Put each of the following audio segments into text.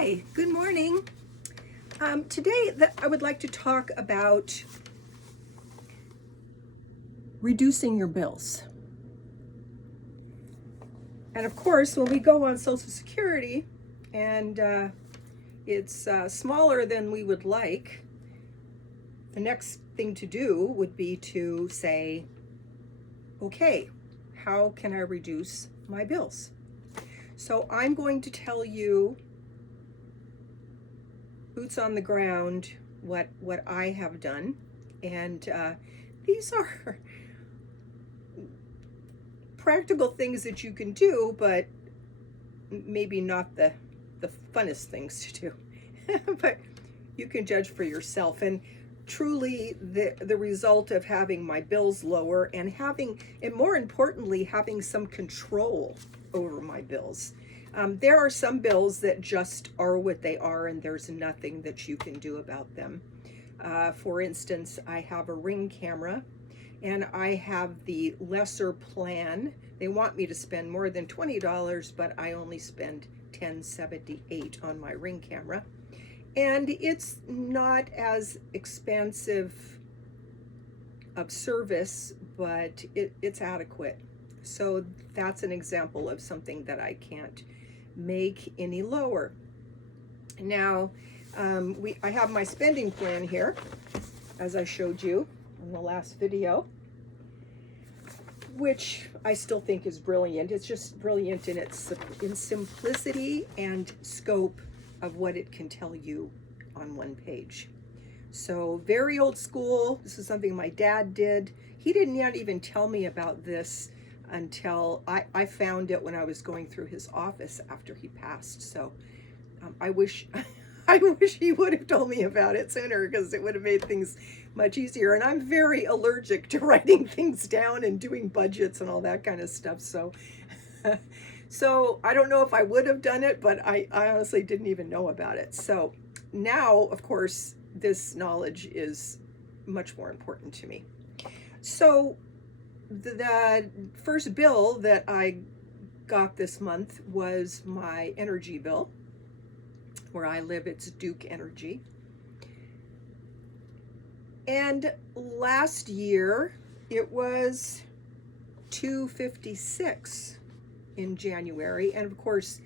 Hi, good morning. Today I would like to talk about reducing your bills. And of course, when we go on Social Security and it's smaller than we would like, the next thing to do would be to say, okay, how can I reduce my bills? So I'm going to tell you, boots on the ground, what I have done. And these are practical things that you can do, but maybe not the funnest things to do. But you can judge for yourself. And truly the result of having my bills lower and more importantly, having some control over my bills. There are some bills that just are what they are, and there's nothing that you can do about them. For instance, I have a Ring camera, and I have the lesser plan. They want me to spend more than $20, but I only spend $10.78 on my Ring camera. And it's not as expansive of service, but it's adequate. So that's an example of something that I can't make any lower. Now, I have my spending plan here, as I showed you in the last video, which I still think is brilliant. It's just brilliant in simplicity and scope of what it can tell you on one page. So very old school. This is something my dad did. He didn't yet even tell me about this until I found it when I was going through his office after he passed. So I wish he would have told me about it sooner, because it would have made things much easier. And I'm very allergic to writing things down and doing budgets and all that kind of stuff. So so I don't know if I would have done it, but I honestly didn't even know about it. So now, of course, this knowledge is much more important to me. So the first bill that I got this month was my energy bill. Where I live, it's Duke Energy. And last year it was $256 in January. And of course,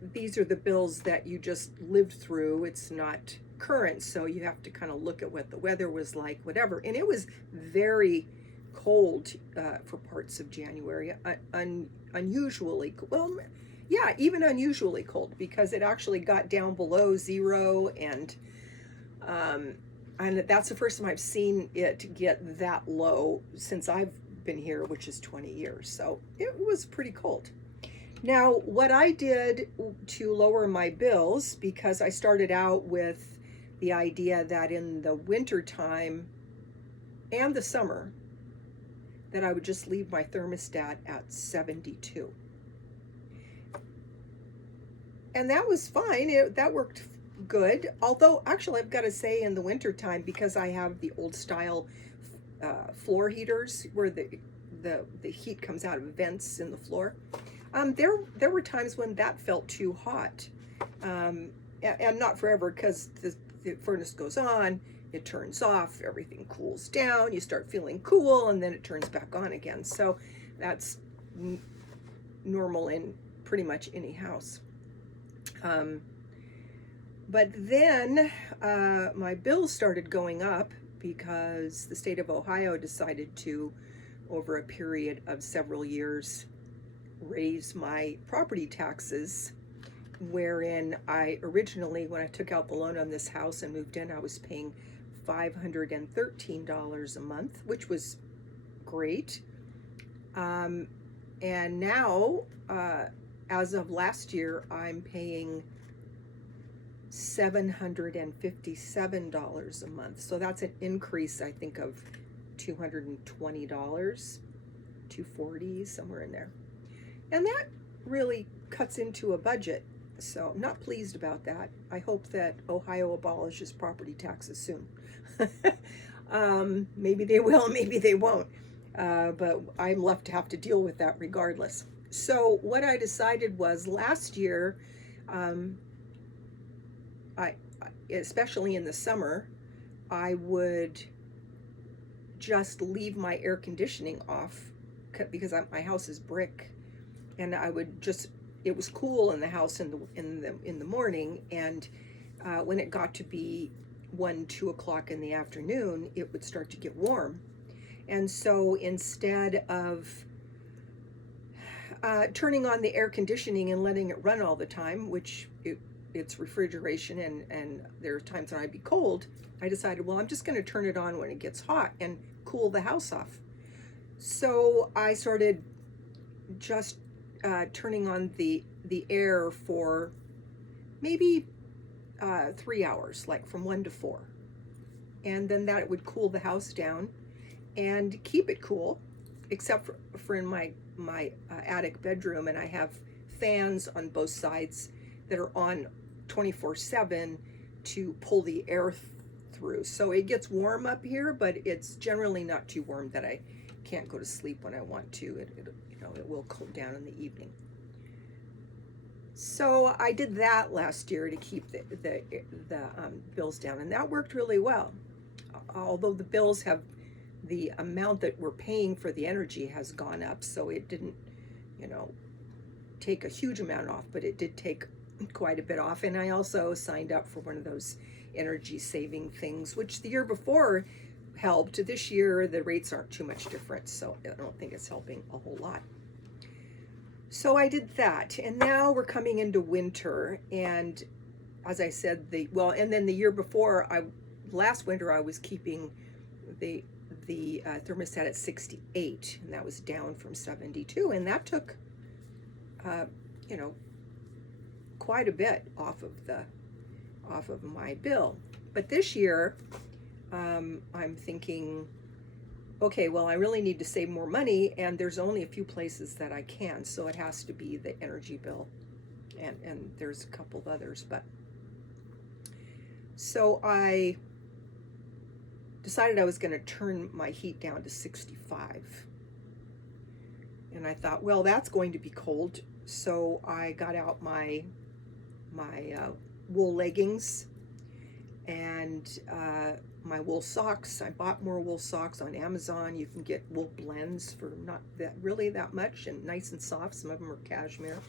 these are the bills that you just lived through. It's not current, so you have to kind of look at what the weather was like, whatever. And it was very cold for parts of January, unusually, well, yeah, even unusually cold, because it actually got down below zero, and that's the first time I've seen it get that low since I've been here, which is 20 years. So it was pretty cold. Now, what I did to lower my bills, because I started out with the idea that in the winter time and the summer, that I would just leave my thermostat at 72. And that was fine. That worked good. Although, actually, I've got to say, in the winter time, because I have the old style floor heaters where the heat comes out of vents in the floor, there were times when that felt too hot, and not forever, because the furnace goes on, it turns off, everything cools down, you start feeling cool, and then it turns back on again. So that's normal in pretty much any house. But then my bills started going up because the state of Ohio decided to, over a period of several years, raise my property taxes, wherein I originally, when I took out the loan on this house and moved in, I was paying $513 a month, which was great. And now, as of last year, I'm paying $757 a month. So that's an increase, I think, of $220, $240, somewhere in there. And that really cuts into a budget. So I'm not pleased about that. I hope that Ohio abolishes property taxes soon. Maybe they will, maybe they won't. But I'm left to have to deal with that regardless. So what I decided was, last year, especially in the summer, I would just leave my air conditioning off because my house is brick, and I would just, it was cool in the house in the morning, and when it got to be 1, 2 o'clock in the afternoon, it would start to get warm. And so instead of turning on the air conditioning and letting it run all the time, which it's refrigeration, and there are times when I'd be cold, I decided, well, I'm just going to turn it on when it gets hot and cool the house off. So I started just turning on the air for maybe 3 hours, like from 1 to 4. And then that would cool the house down and keep it cool, except for in my attic bedroom, and I have fans on both sides that are on 24/7 to pull the air through. So it gets warm up here, but it's generally not too warm that I can't go to sleep when I want to. It will cool down in the evening. So I did that last year to keep the bills down, and that worked really well. Although the amount that we're paying for the energy has gone up, so it didn't, take a huge amount off, but it did take quite a bit off. And I also signed up for one of those energy saving things, which the year before helped. This year, the rates aren't too much different, so I don't think it's helping a whole lot. So I did that, and now we're coming into winter, and as I said, and then the year before, last winter, I was keeping the thermostat at 68, and that was down from 72, and that took, quite a bit off of my bill. But this year, I'm thinking, okay, well, I really need to save more money, and there's only a few places that I can, so it has to be the energy bill, and there's a couple of others, but so I decided I was going to turn my heat down to 65, and I thought, well, that's going to be cold, so I got out my wool leggings and my wool socks. I bought more wool socks on Amazon. You can get wool blends for not that much, and nice and soft. Some of them are cashmere.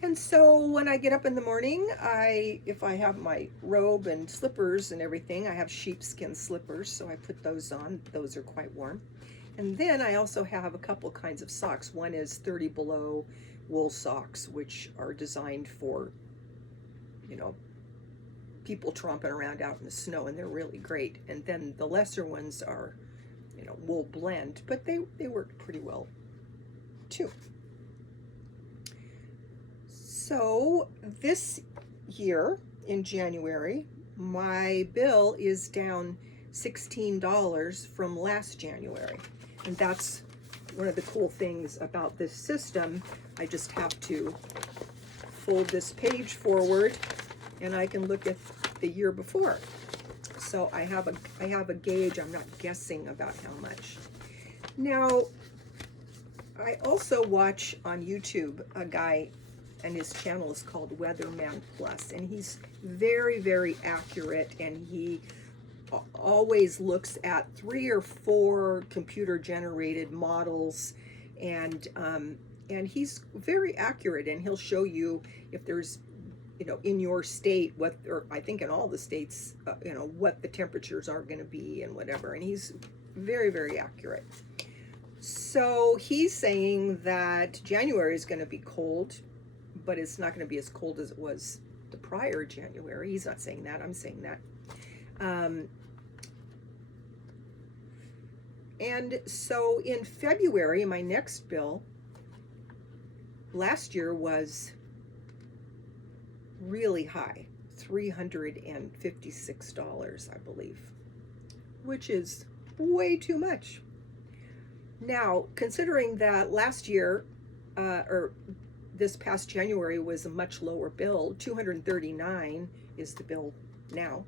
And so when I get up in the morning, if I have my robe and slippers and everything, I have sheepskin slippers, so I put those on. Those are quite warm. And then I also have a couple kinds of socks. One is 30 below wool socks, which are designed for, people tromping around out in the snow, and they're really great. And then the lesser ones are, wool blend, but they work pretty well too. So this year in January, my bill is down $16 from last January. And that's one of the cool things about this system. I just have to fold this page forward, and I can look at the year before. So I have a gauge. I'm not guessing about how much. Now, I also watch on YouTube a guy, and his channel is called Weatherman Plus, and he's very, very accurate, and he always looks at 3 or 4 computer generated models, and he's very accurate, and he'll show you if there's, in your state, or I think in all the states, what the temperatures are going to be and whatever, and he's very, very accurate. So he's saying that January is going to be cold, but it's not going to be as cold as it was the prior January. He's not saying that. I'm saying that. And so in February, my next bill last year was really high, $356, I believe, which is way too much. Now, considering that last year, or this past January, was a much lower bill, $239 is the bill now,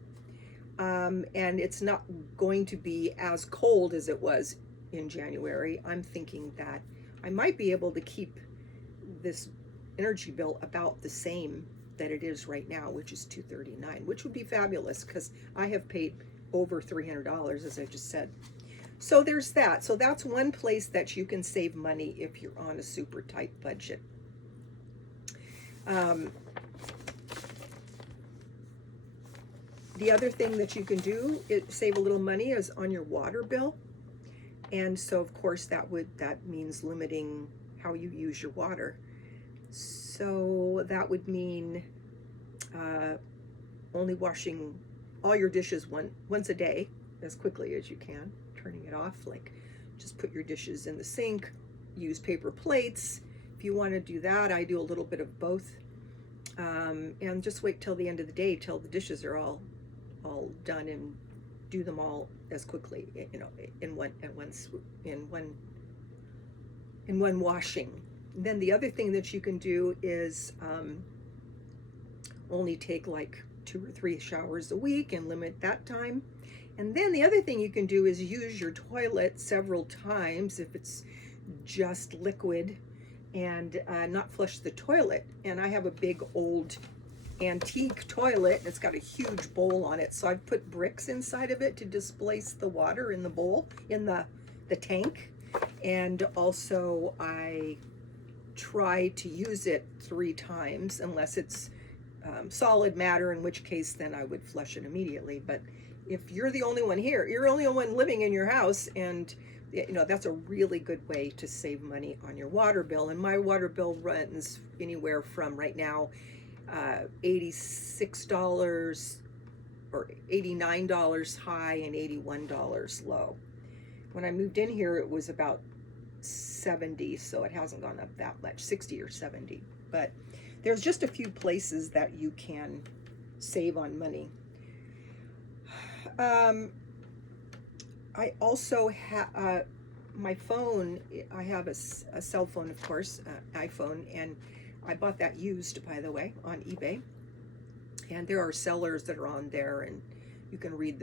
and it's not going to be as cold as it was in January. I'm thinking that I might be able to keep this energy bill about the same that it is right now, which is $239, which would be fabulous because I have paid over $300, as I just said. So there's that. So that's one place that you can save money if you're on a super tight budget. The other thing that you can do is save a little money is on your water bill. And so of course that means limiting how you use your water. So that would mean only washing all your dishes once a day as quickly as you can, turning it off. Like just put your dishes in the sink, use paper plates. If you want to do that, I do a little bit of both. And just wait till the end of the day till the dishes are all done, and do them all as quickly, in one washing. And then the other thing that you can do is only take like 2 or 3 showers a week and limit that time. And then the other thing you can do is use your toilet several times if it's just liquid, and not flush the toilet. And I have a big old antique toilet. It's got a huge bowl on it, so I've put bricks inside of it to displace the water in the bowl, in the tank. And also I try to use it 3 times unless it's solid matter, in which case then I would flush it immediately. But if you're the only one here, you're the only one living in your house, and that's a really good way to save money on your water bill. And my water bill runs anywhere from right now $86 or $89 high and $81 low. When I moved in here, it was about 70, so it hasn't gone up that much, 60 or 70. But there's just a few places that you can save on money. I also have my phone. I have a cell phone, of course, iPhone, and I bought that used, by the way, on eBay. And there are sellers that are on there, and you can read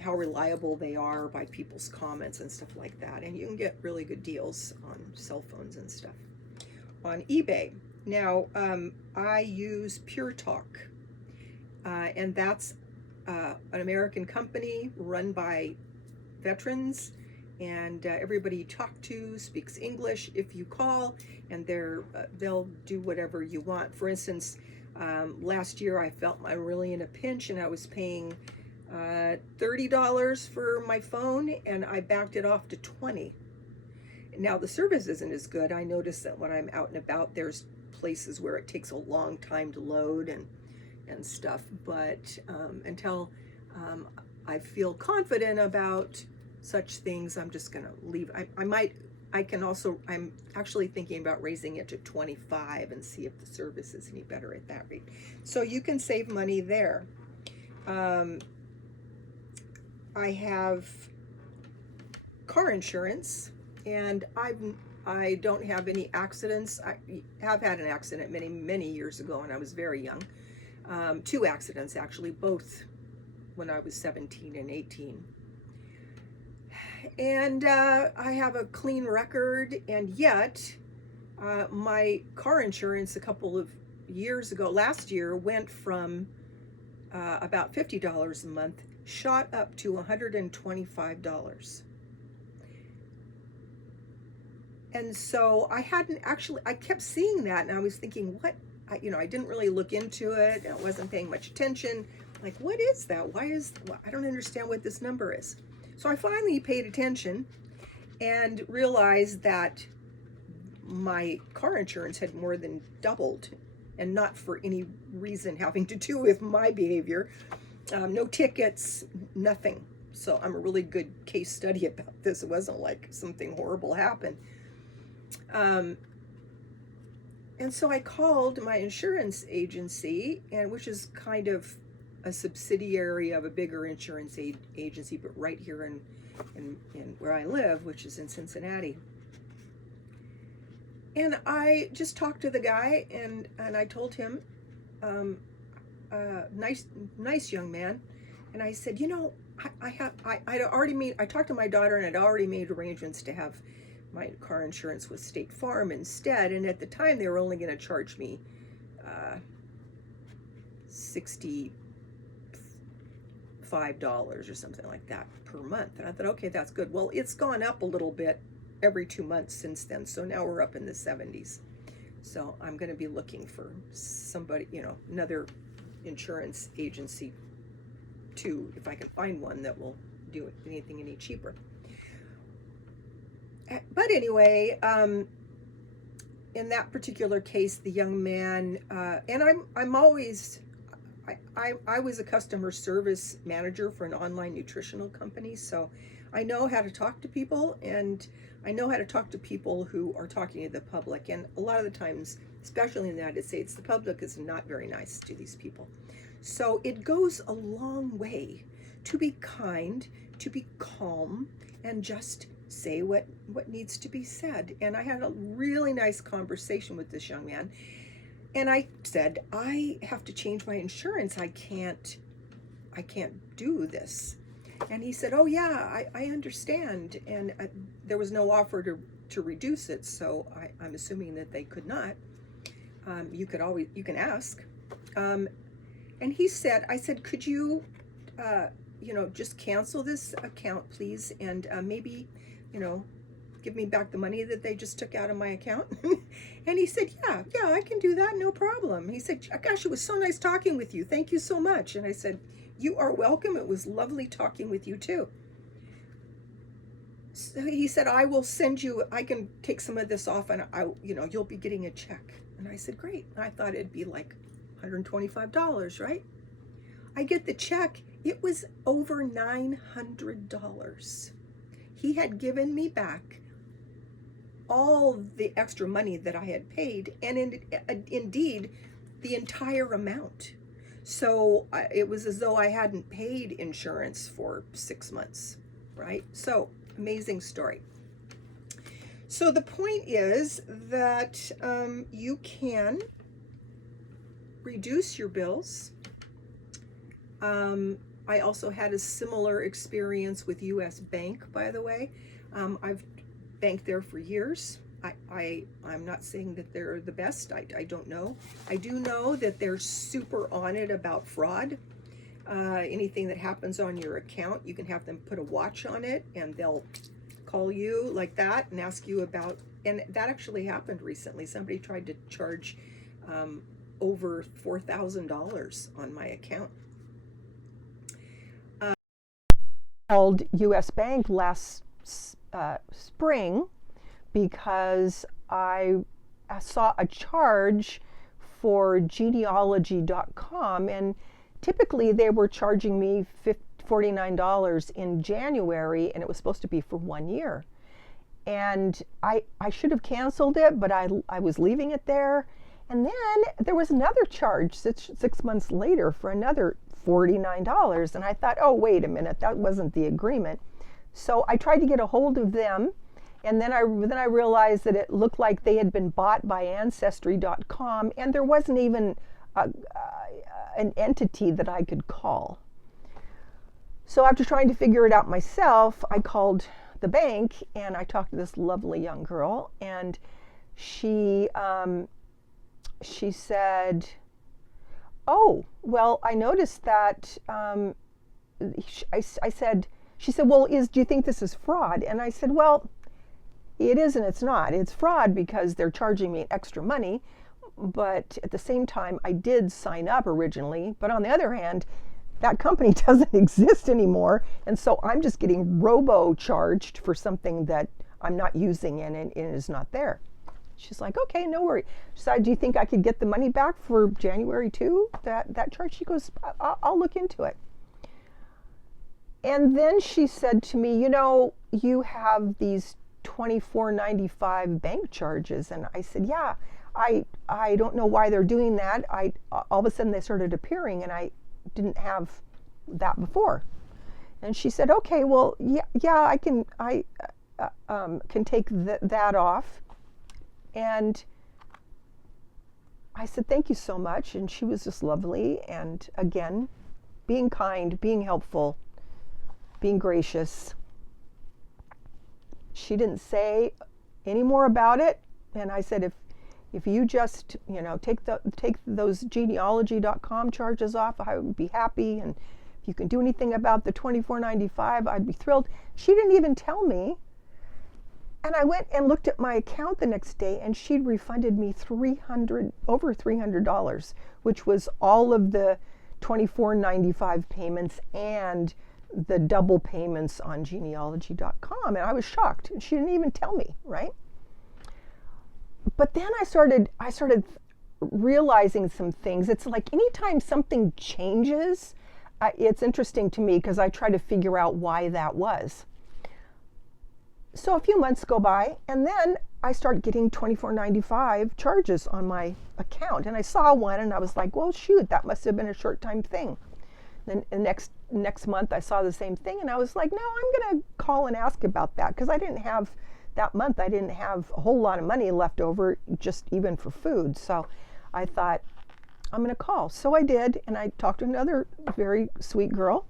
how reliable they are by people's comments and stuff like that. And you can get really good deals on cell phones and stuff on eBay. Now, I use Pure Talk, and that's an American company run by veterans, and everybody you talk to speaks English if you call, and they'll do whatever you want. For instance, last year I felt I'm really in a pinch, and I was paying $30 for my phone, and I backed it off to $20. Now the service isn't as good. I notice that when I'm out and about, there's places where it takes a long time to load and stuff, but until I feel confident about such things, I'm just gonna leave. I'm actually thinking about raising it to 25 and see if the service is any better at that rate. So you can save money there. I have car insurance, and I don't have any accidents. I have had an accident many years ago, and I was very young. 2 accidents actually, both when I was 17 and 18. And I have a clean record, and yet my car insurance a couple of years ago, last year, went from about $50 a month, shot up to $125. And so I kept seeing that, and I was thinking, what? I didn't really look into it, and I wasn't paying much attention. Like, what is that? I don't understand what this number is. So I finally paid attention and realized that my car insurance had more than doubled, and not for any reason having to do with my behavior. No tickets, nothing. So I'm a really good case study about this. It wasn't like something horrible happened. And so I called my insurance agency, which is kind of a subsidiary of a bigger insurance agency, but right here in where I live, which is in Cincinnati. And I just talked to the guy, and I told him, nice young man, and I said, I talked to my daughter, and I'd already made arrangements to have my car insurance with State Farm instead, and at the time they were only going to charge me $65 or something like that per month. And I thought, okay, that's good. Well, it's gone up a little bit every 2 months since then, so now we're up in the 70s. So I'm going to be looking for somebody, another insurance agency too, if I can find one that will do anything any cheaper. But anyway, in that particular case, the young man, and I'm always, I was a customer service manager for an online nutritional company, so I know how to talk to people, and I know how to talk to people who are talking to the public. And a lot of the times, especially in the United States, the public is not very nice to these people. So it goes a long way to be kind, to be calm, and just say what needs to be said. And I had a really nice conversation with this young man. And I said, I have to change my insurance. I can't do this. And he said, oh yeah, I understand. And there was no offer to reduce it, so I'm assuming that they could not. You can ask. And he said, I said, could you, just cancel this account, please, and maybe, give me back the money that they just took out of my account? And he said, yeah, I can do that, no problem. He said, gosh, it was so nice talking with you. Thank you so much. And I said, you are welcome. It was lovely talking with you too. So he said, I can take some of this off, and you'll be getting a check. And I said, great. And I thought it'd be like $125, right? I get the check. It was over $900. He had given me back all the extra money that I had paid, and indeed the entire amount. So it was as though I hadn't paid insurance for 6 months, right? So amazing story. So the point is that you can reduce your bills. I also had a similar experience with US Bank, by the way. I've banked there for years. I'm not saying that they're the best. I don't know. I do know that they're super on it about fraud. Anything that happens on your account, you can have them put a watch on it, and they'll call you like that and ask you about, and that actually happened recently. Somebody tried to charge over $4,000 on my account. Called US Bank last spring because I saw a charge for genealogy.com, and typically they were charging me $49 in January, and it was supposed to be for 1 year. And I should have canceled it, but I was leaving it there. And then there was another charge 6 months later for another $49. And I thought, oh, wait a minute, that wasn't the agreement. So I tried to get a hold of them. And then I realized that it looked like they had been bought by Ancestry.com, and there wasn't even an entity that I could call. So after trying to figure it out myself, I called the bank, and I talked to this lovely young girl, and she said, oh, well, I noticed that, she said, well, do you think this is fraud? And I said, well, it is and it's not. It's fraud because they're charging me extra money, but at the same time, I did sign up originally. But on the other hand, that company doesn't exist anymore, and so I'm just getting robo-charged for something that I'm not using and it is not there. She's like, okay, no worry. She said, do you think I could get the money back for January too, that charge? She goes, I'll look into it. And then she said to me, you have these $24.95 bank charges. And I said, yeah, I don't know why they're doing that. All of a sudden they started appearing, and I didn't have that before. And she said, okay, well, yeah, I can take that off. And I said, thank you so much. And she was just lovely. And again, being kind, being helpful, being gracious. She didn't say any more about it. And I said, if you just, take those genealogy.com charges off, I would be happy. And if you can do anything about the $24.95, I'd be thrilled. She didn't even tell me. And I went and looked at my account the next day, and she'd refunded me over $300, which was all of the $24.95 payments and the double payments on genealogy.com. And I was shocked. She didn't even tell me, right? But then I started realizing some things. It's like anytime something changes, it's interesting to me because I try to figure out why that was. So a few months go by, and then I start getting $24.95 charges on my account. And I saw one, and I was like, well, shoot, that must have been a short-time thing. Then the next month, I saw the same thing, and I was like, no, I'm going to call and ask about that, because that month, I didn't have a whole lot of money left over, just even for food. So I thought, I'm going to call. So I did, and I talked to another very sweet girl.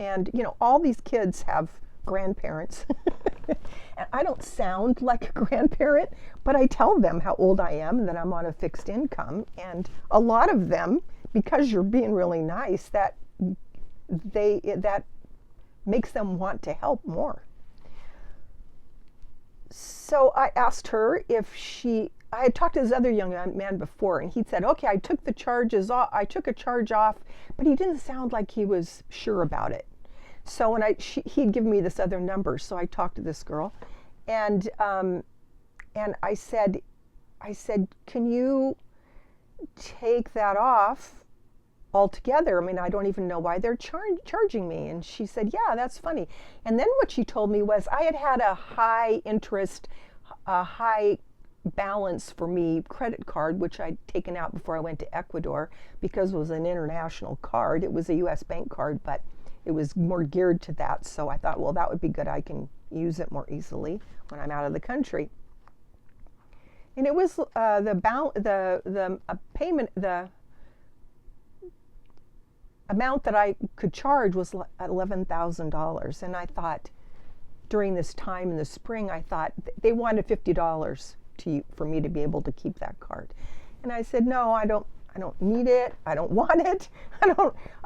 And, all these kids have grandparents. And I don't sound like a grandparent, but I tell them how old I am and that I'm on a fixed income. And a lot of them, because you're being really nice, that makes them want to help more. So I asked her I had talked to this other young man before, and he said, okay, I took a charge off, but he didn't sound like he was sure about it. So he'd given me this other number, so I talked to this girl, and I said, can you take that off altogether? I mean, I don't even know why they're charging me. And she said, yeah, that's funny. And then what she told me was I had a high interest, high balance for me credit card, which I'd taken out before I went to Ecuador because it was an international card. It was a U.S. bank card, but it was more geared to that. So I thought, well, that would be good. I can use it more easily when I'm out of the country. And it was the payment, the amount that I could charge was $11,000. And I thought, during this time in the spring, I thought they wanted $50 for me to be able to keep that card. And I said, no, I don't need it. I don't want it. I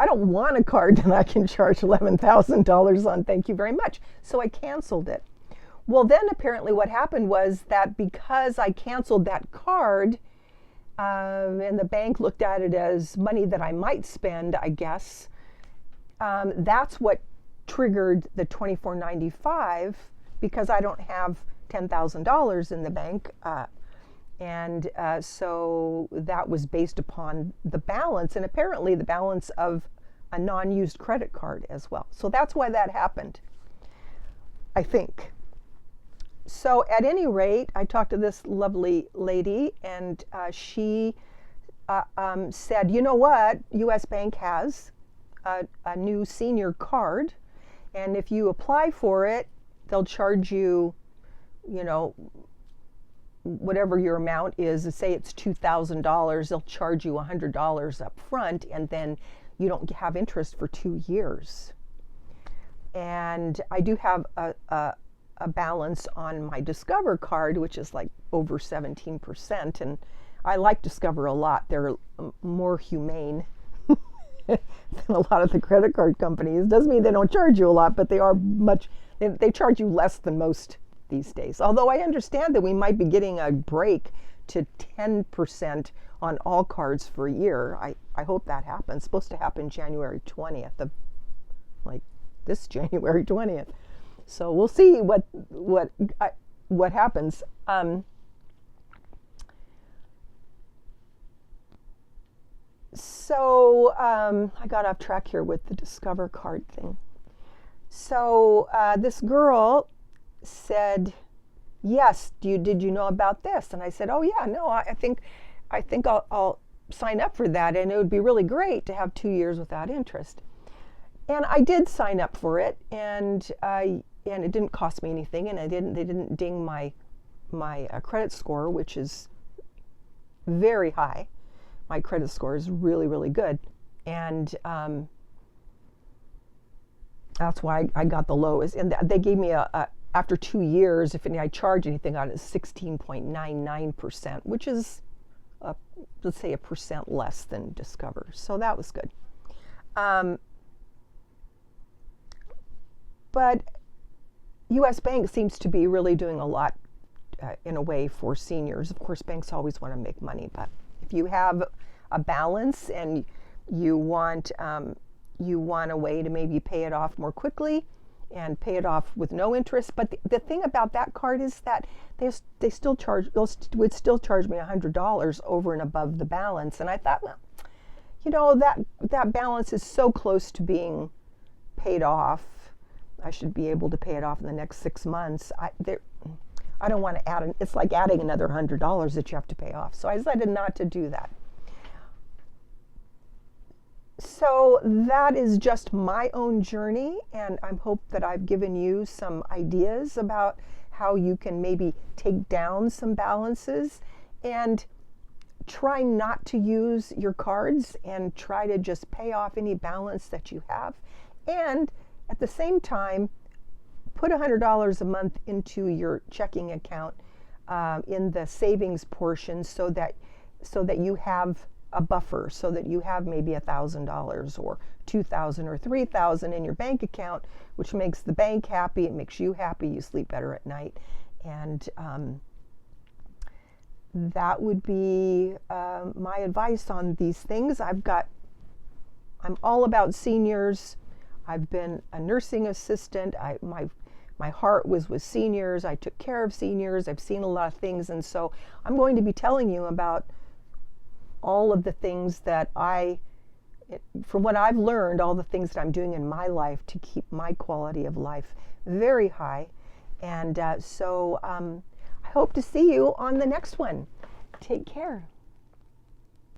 don't want a card that I can charge $11,000 on. Thank you very much. So I canceled it. Well, then apparently what happened was that because I canceled that card, and the bank looked at it as money that I might spend, I guess, that's what triggered the $24.95, because I don't have $10,000 in the bank. So that was based upon the balance, and apparently the balance of a non-used credit card as well. So that's why that happened, I think. So at any rate, I talked to this lovely lady, and she said, you know what, U.S. Bank has a new senior card, and if you apply for it, they'll charge you, whatever your amount is. Say it's $2,000, they'll charge you $100 up front, and then you don't have interest for 2 years. And I do have a balance on my Discover card, which is like over 17%, and I like Discover a lot. They're more humane than a lot of the credit card companies. Doesn't mean they don't charge you a lot, but they charge you less than most these days. Although I understand that we might be getting a break to 10% on all cards for a year. I hope that happens. It's supposed to happen January 20th, this January 20th. So we'll see what happens. I got off track here with the Discover card thing. So this girl said, yes, did you know about this? And I said, oh yeah, no, I think I'll sign up for that, and it would be really great to have 2 years without interest. And I did sign up for it, and it didn't cost me anything, and they didn't ding my credit score, which is very high. My credit score is really, really good, and that's why I got the lowest. And they gave me a after 2 years, if I charge anything on it, it's 16.99%, which is, let's say, 1% less than Discover. So that was good. But U.S. Bank seems to be really doing a lot in a way for seniors. Of course, banks always want to make money, but if you have a balance and you want a way to maybe pay it off more quickly and pay it off with no interest. But the thing about that card is that they would still charge me $100 over and above the balance. And I thought, well, that balance is so close to being paid off. I should be able to pay it off in the next 6 months. I don't want to add it's like adding another $100 that you have to pay off. So I decided not to do that. So that is just my own journey, and I hope that I've given you some ideas about how you can maybe take down some balances and try not to use your cards and try to just pay off any balance that you have. And at the same time, put $100 a month into your checking account in the savings portion so that you have a buffer, so that you have maybe $1,000 or $2,000 or $3,000 in your bank account, which makes the bank happy, it makes you happy, you sleep better at night. And that would be my advice on these things. I'm all about seniors. I've been a nursing assistant. My heart was with seniors. I took care of seniors. I've seen a lot of things. And so I'm going to be telling you about all of the things that from what I've learned, all the things that I'm doing in my life to keep my quality of life very high. And so I hope to see you on the next one. Take care.